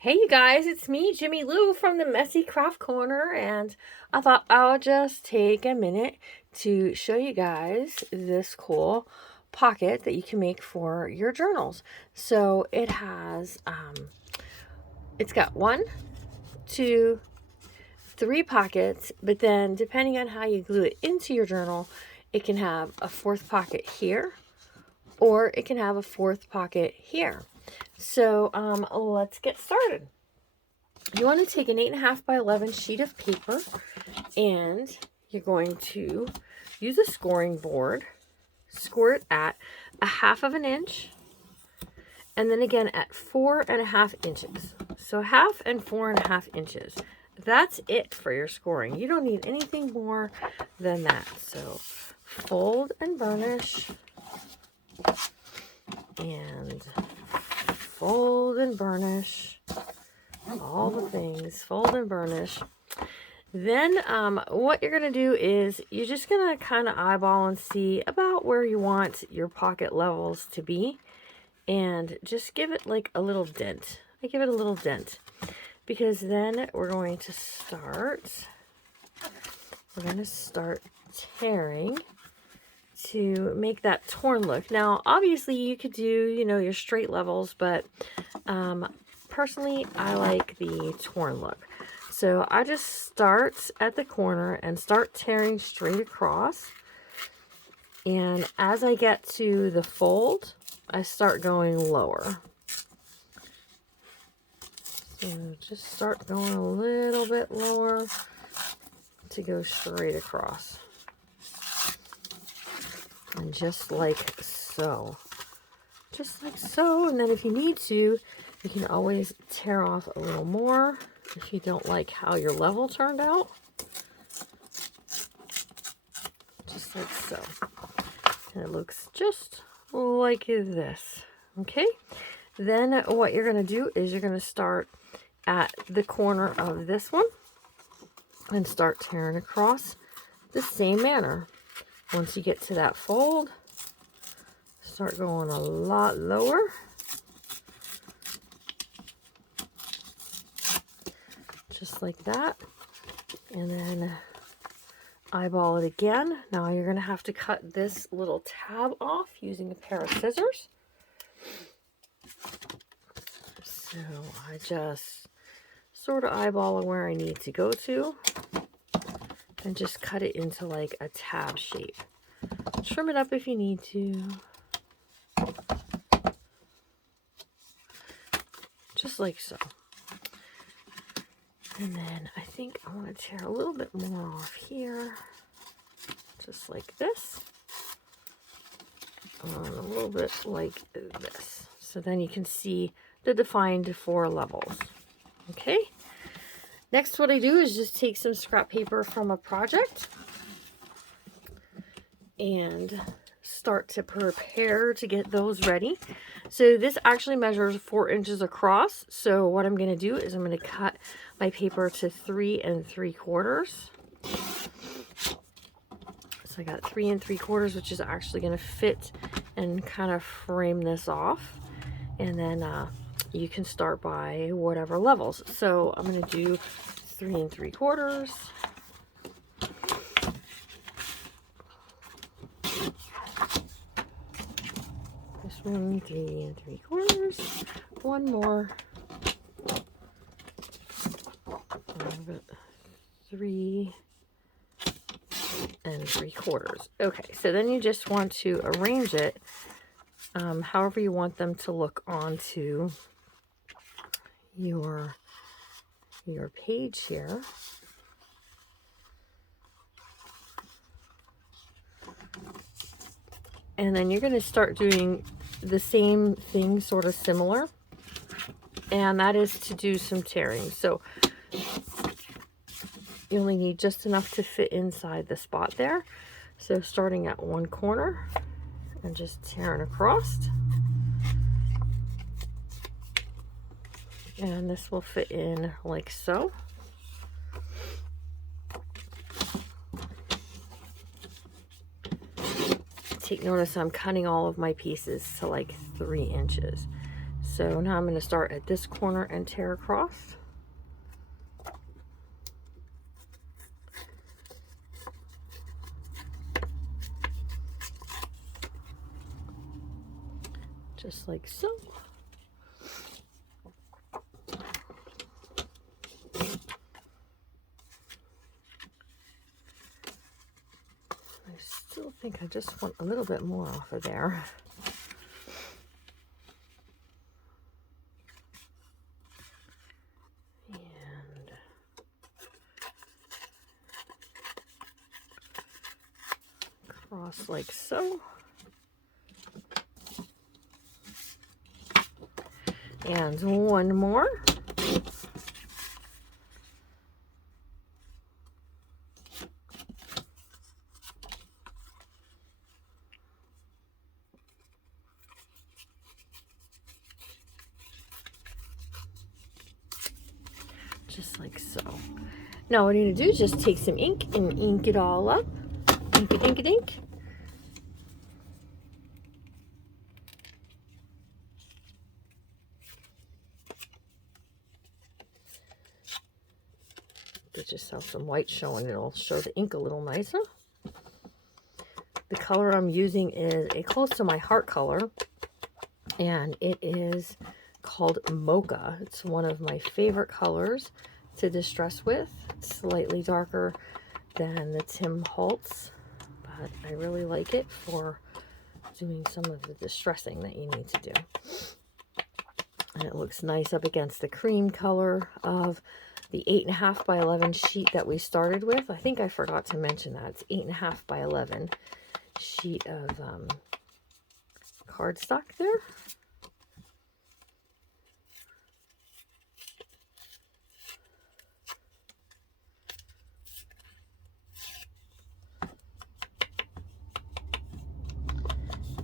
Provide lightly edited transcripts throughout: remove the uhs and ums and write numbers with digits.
Hey you guys, it's me, Jimmy Lou from the Messy Craft Corner, and I thought I'll just take a minute to show you guys this cool pocket that you can make for your journals. So it has, it's got 1, 2, 3 pockets, but then depending on how you glue it into your journal, it can have a 4th pocket here, or it can have a 4th pocket here. So let's get started. You want to take an 8.5 by 11 sheet of paper, and you're going to use a scoring board, score it at 1/2 inch, and then again at 4.5 inches. So 1/2 and 4.5 inches. That's it for your scoring. You don't need anything more than that. So fold and burnish, and fold and burnish. All the things, fold and burnish. Then what you're going to do is you're just going to kind of eyeball and see about where you want your pocket levels to be, and just give it like a little dent. I give it a little dent because then we're going to start tearing to make that torn look. Now obviously you could do your straight levels, but personally, I like the torn look. So I just start at the corner and start tearing straight across. And as I get to the fold, I start going lower. So just start going a little bit lower to go straight across. And just like so. Just like so. And then if you need to, you can always tear off a little more if you don't like how your level turned out. Just like so. And it looks just like this. Okay? Then what you're going to do is you're going to start at the corner of this one and start tearing across the same manner. Once you get to that fold, start going a lot lower. Just like that, and then eyeball it again. Now you're going to have to cut this little tab off using a pair of scissors. So I just sort of eyeball where I need to go to and just cut it into like a tab shape. Trim it up if you need to. Just like so. And then I think I want to tear a little bit more off here, just like this, and a little bit like this. So then you can see the defined 4 levels. Okay. Next, what I do is just take some scrap paper from a project and start to prepare to get those ready. So this actually measures 4 inches across. So what I'm going to do is I'm going to cut my paper to 3 3/4. So I got 3 3/4, which is actually going to fit and kind of frame this off. And then you can start by whatever levels. So I'm going to do 3 3/4. This one, 3 3/4. One more. 3 3/4. Okay, so then you just want to arrange it however you want them to look onto your page here. And then you're going to start doing the same thing, sort of similar, and that is to do some tearing. So you only need just enough to fit inside the spot there. So starting at one corner and just tearing across. And this will fit in like so. Take notice I'm cutting all of my pieces to like 3 inches. So now I'm going to start at this corner and tear across. Just like so. I still think I just want a little bit more off of there. And cross like so. And one more. Just like so. Now what I'm going to do is just take some ink and ink it all up. Ink it, ink it, ink. Get yourself some white showing. It'll show the ink a little nicer. The color I'm using is a close to my heart color, and it is called Mocha. It's one of my favorite colors to distress with. It's slightly darker than the Tim Holtz, but I really like it for doing some of the distressing that you need to do. And it looks nice up against the cream color of the 8.5 by 11 sheet that we started with. I think I forgot to mention that. It's 8.5 by 11 sheet of cardstock there.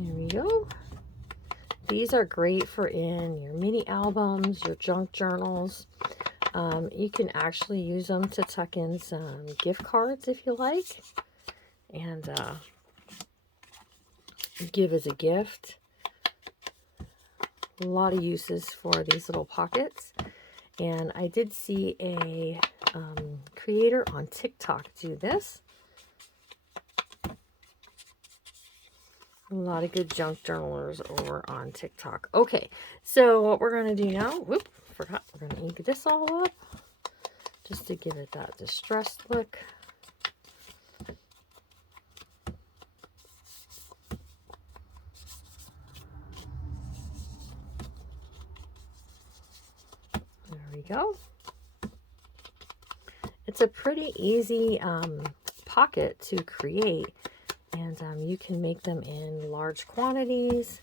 There we go. These are great for in your mini albums, your junk journals. You can actually use them to tuck in some gift cards if you like, and give as a gift. A lot of uses for these little pockets. And I did see a creator on TikTok do this. A lot of good junk journalers over on TikTok. Okay, so what we're going to do now, whoop, forgot, we're going to ink this all up just to give it that distressed look. There we go. It's a pretty easy pocket to create, and you can make them in large quantities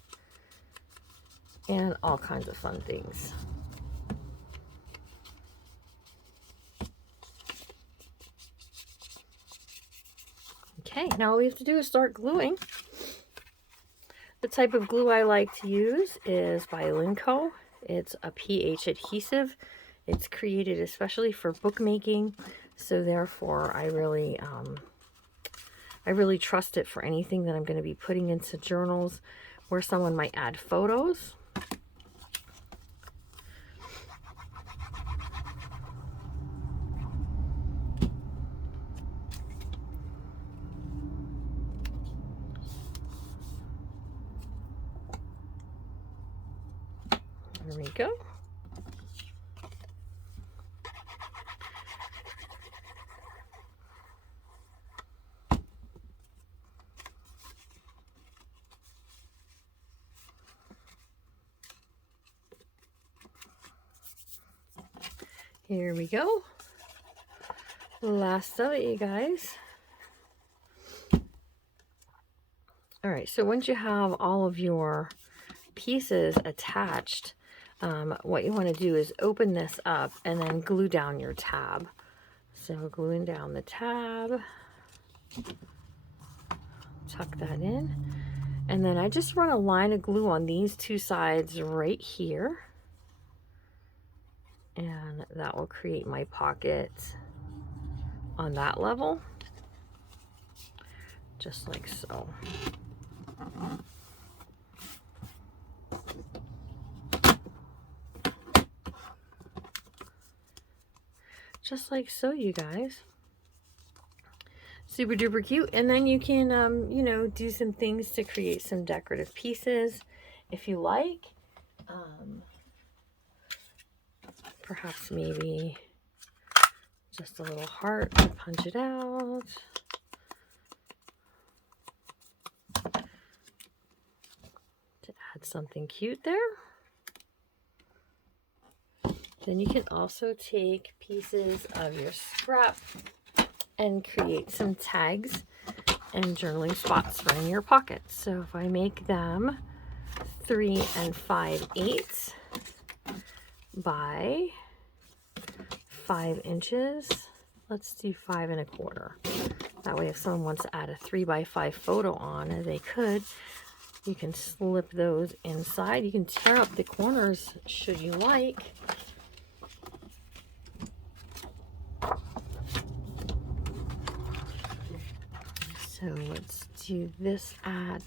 and all kinds of fun things. Okay, now all we have to do is start gluing. The type of glue I like to use is by Linco. It's a pH adhesive. It's created especially for bookmaking, so therefore I really trust it for anything that I'm going to be putting into journals where someone might add photos. There we go. Here we go. Last of it, you guys. All right, so once you have all of your pieces attached, what you want to do is open this up and then glue down your tab. So gluing down the tab, tuck that in, and then I just run a line of glue on these two sides right here, and that will create my pocket on that level, just like so. just like so, you guys. Super duper cute. And then you can, you know, do some things to create some decorative pieces if you like. Perhaps maybe just a little heart to punch it out. To add something cute there. Then you can also take pieces of your scrap and create some tags and journaling spots for in your pockets. So if I make them 3 5/8 by 5 inches, let's do 5 1/4. That way if someone wants to add a 3 by 5 photo on, they could. You can slip those inside. You can tear up the corners should you like. So let's do this at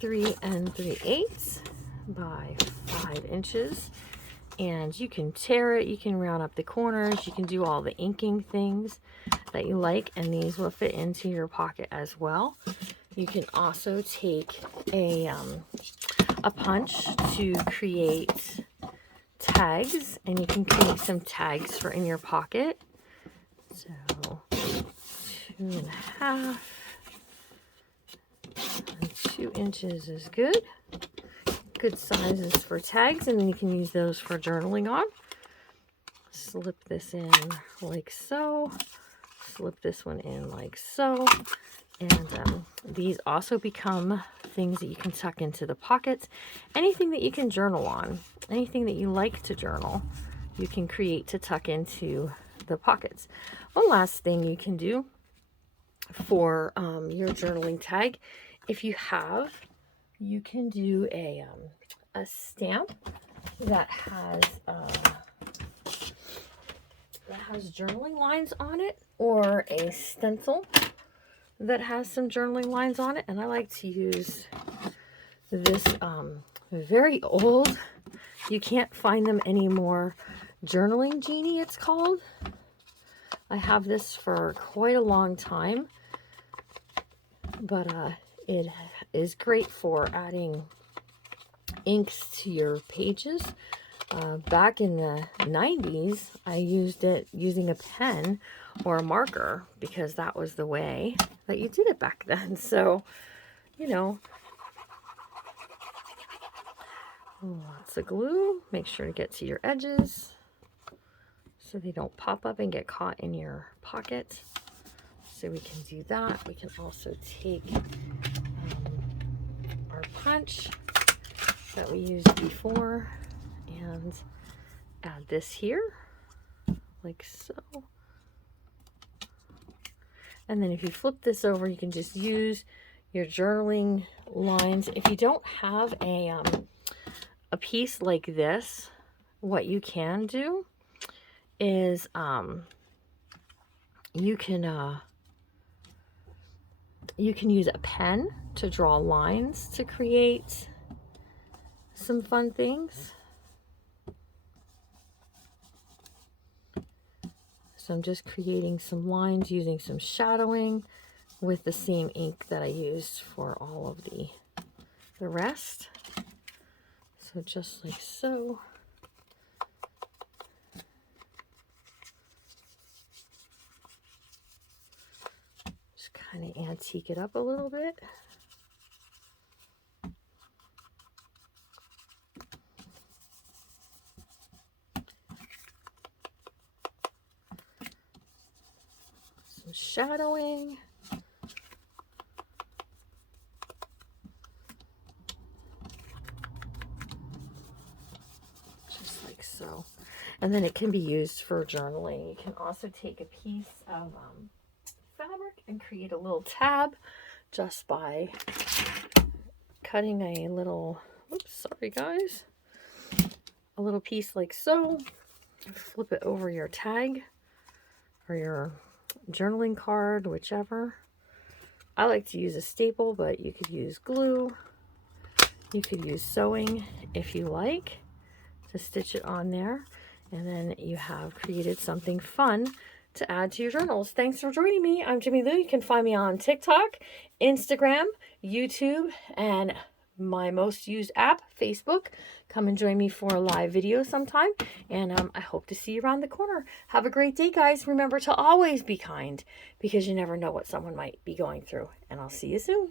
3 3/8 by 5 inches. And you can tear it, you can round up the corners, you can do all the inking things that you like, and these will fit into your pocket as well. You can also take a punch to create tags, and you can create some tags for in your pocket. So 2 1/2 and 2 inches is good. Good sizes for tags, and then you can use those for journaling on. Slip this in like so. Slip this one in like so. And these also become things that you can tuck into the pockets. Anything that you can journal on, anything that you like to journal, you can create to tuck into the pockets. One last thing you can do for your journaling tag, if you have, you can do a stamp that has journaling lines on it, or a stencil that has some journaling lines on it. And I like to use this very old, you can't find them anymore, Journaling Genie it's called. I have this for quite a long time, but it is great for adding inks to your pages. Back in the 90s, I used it using a pen or a marker because that was the way that you did it back then. So, you know, lots of glue. Make sure to get to your edges so they don't pop up and get caught in your pocket. So we can do that. We can also take our punch that we used before and add this here like so. And then if you flip this over, you can just use your journaling lines. If you don't have a piece like this, what you can do is you can use a pen to draw lines to create some fun things. So I'm just creating some lines using some shadowing with the same ink that I used for all of the rest. So just like so. Just kind of antique it up a little bit. Some shadowing. Just like so. And then it can be used for journaling. You can also take a piece of fabric and create a little tab just by cutting a little, oops, sorry guys, a little piece like so. Flip it over your tag or your journaling card, whichever. I like to use a staple, but you could use glue. You could use sewing if you like to stitch it on there. And then you have created something fun to add to your journals. Thanks for joining me. I'm Jimmy Lou. You can find me on TikTok, Instagram, YouTube, and my most used app, Facebook. Come and join me for a live video sometime. And I hope to see you around the corner. Have a great day, guys. Remember to always be kind because you never know what someone might be going through. And I'll see you soon.